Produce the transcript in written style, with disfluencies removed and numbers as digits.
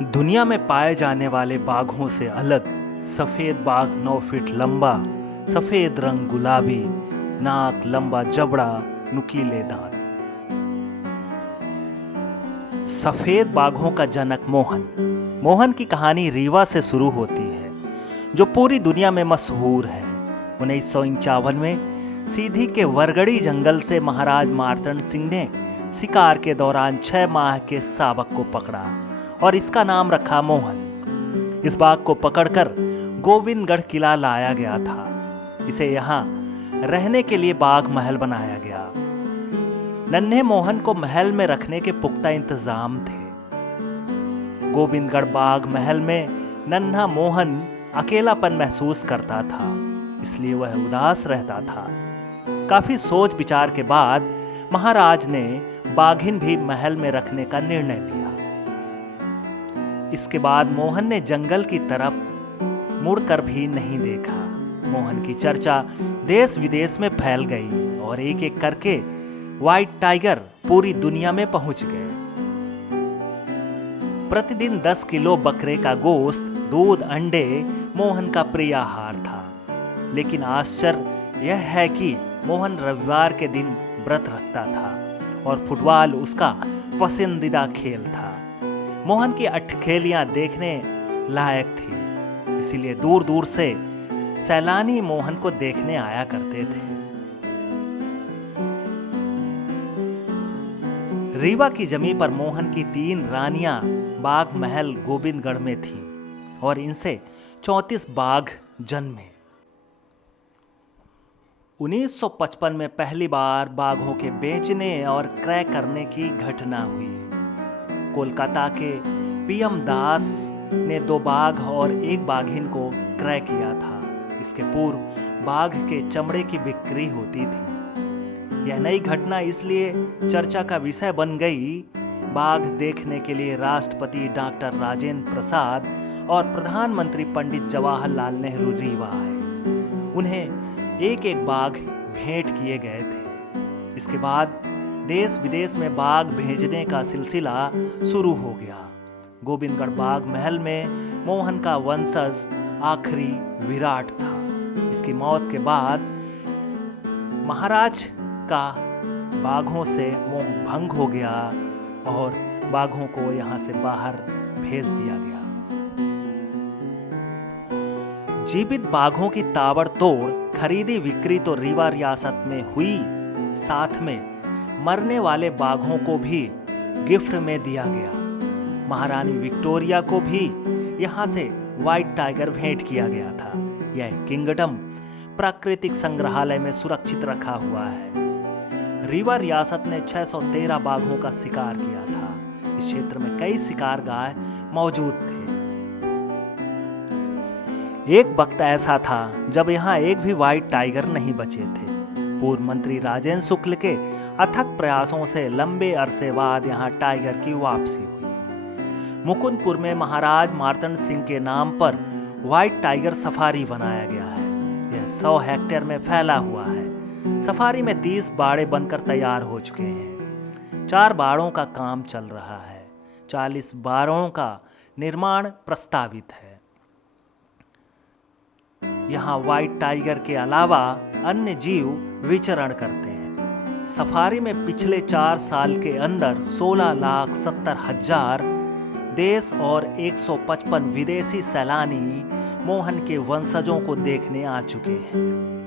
दुनिया में पाए जाने वाले बाघों से अलग सफेद बाघ 9 फीट लंबा, सफेद रंग गुलाबी, नाक लंबा जबड़ा, नुकीले दांत। सफेद बाघों का जनक मोहन। मोहन की कहानी रीवा से शुरू होती है, जो पूरी दुनिया में मशहूर है। 1951 में सीधी के वरगड़ी जंगल से महाराज मार्तंड सिंह ने शिकार के दौरान 6 माह के शावक को पकड़ा और इसका नाम रखा मोहन। इस बाघ को पकड़कर गोविंदगढ़ किला लाया गया था। इसे यहाँ रहने के लिए बाघ महल बनाया गया। नन्हे मोहन को महल में रखने के पुख्ता इंतजाम थे। गोविंदगढ़ बाघ महल में नन्हा मोहन अकेलापन महसूस करता था, इसलिए वह उदास रहता था। काफी सोच विचार के बाद महाराज ने बाघिन भी महल में रखने का निर्णय लिया। इसके बाद मोहन ने जंगल की तरफ मुड़कर भी नहीं देखा। मोहन की चर्चा देश विदेश में फैल गई और एक एक करके व्हाइट टाइगर पूरी दुनिया में पहुंच गए। प्रतिदिन 10 किलो बकरे का गोश्त, दूध, अंडे मोहन का प्रिय आहार था। लेकिन आश्चर्य यह है कि मोहन रविवार के दिन व्रत रखता था और फुटबॉल उसका पसंदीदा खेल था। मोहन की अटखेलियां देखने लायक थी, इसीलिए दूर दूर से सैलानी मोहन को देखने आया करते थे। रीवा की जमीन पर मोहन की 3 रानियां बाघ महल गोविंदगढ़ में थीं और इनसे 34 बाघ जन्मे। 1955 में पहली बार बाघों के बेचने और क्रय करने की घटना हुई। कोलकाता के पीएम दास ने 2 बाघ और 1 बाघिन को क्रय किया था। इसके पूर्व बाघ के चमड़े की बिक्री होती थी। यह नई घटना इसलिए चर्चा का विषय बन गई। बाघ देखने के लिए राष्ट्रपति डॉक्टर राजेंद्र प्रसाद और प्रधानमंत्री पंडित जवाहरलाल नेहरू रीवा आए। उन्हें एक एक बाघ भेंट किए गए थे। इसके बाद देश विदेश में बाघ भेजने का सिलसिला शुरू हो गया। गोविंदगढ़ बाघ महल में मोहन का वंशज आखिरी विराट था। इसकी मौत के बाद महाराज का बाघों से मोह भंग हो गया और बाघों को यहाँ से बाहर भेज दिया गया। जीवित बाघों की ताबड़तोड़ खरीदी बिक्री तो रीवा रियासत में हुई, साथ में मरने वाले बाघों को भी गिफ्ट में दिया गया। महारानी विक्टोरिया को भी यहाँ से व्हाइट टाइगर भेंट किया गया था। यह किंगडम प्राकृतिक संग्रहालय में सुरक्षित रखा हुआ है। रीवा रियासत ने 613 बाघों का शिकार किया था। इस क्षेत्र में कई शिकारगाह मौजूद थे। एक वक्त ऐसा था जब यहाँ एक भी व्हाइट टाइगर नहीं बचे थे। पूर्व मंत्री राजेंद्र शुक्ल के अथक प्रयासों से लंबे अरसे बाद यहाँ टाइगर की वापसी हुई। मुकुंदपुर में महाराज मार्तंड सिंह के नाम पर व्हाइट टाइगर सफारी बनाया गया है। यह 100 हेक्टेयर में फैला हुआ है। सफारी में 30 बाड़े बनकर तैयार हो चुके हैं। 4 बाड़ों का काम चल रहा है। 40 बाड़ों का निर्माण प्रस्तावित है। यहाँ व्हाइट टाइगर के अलावा अन्य जीव विचरण करते हैं। सफारी में पिछले 4 साल के अंदर 16,70,000 देश और 155 विदेशी सैलानी मोहन के वंशजों को देखने आ चुके हैं।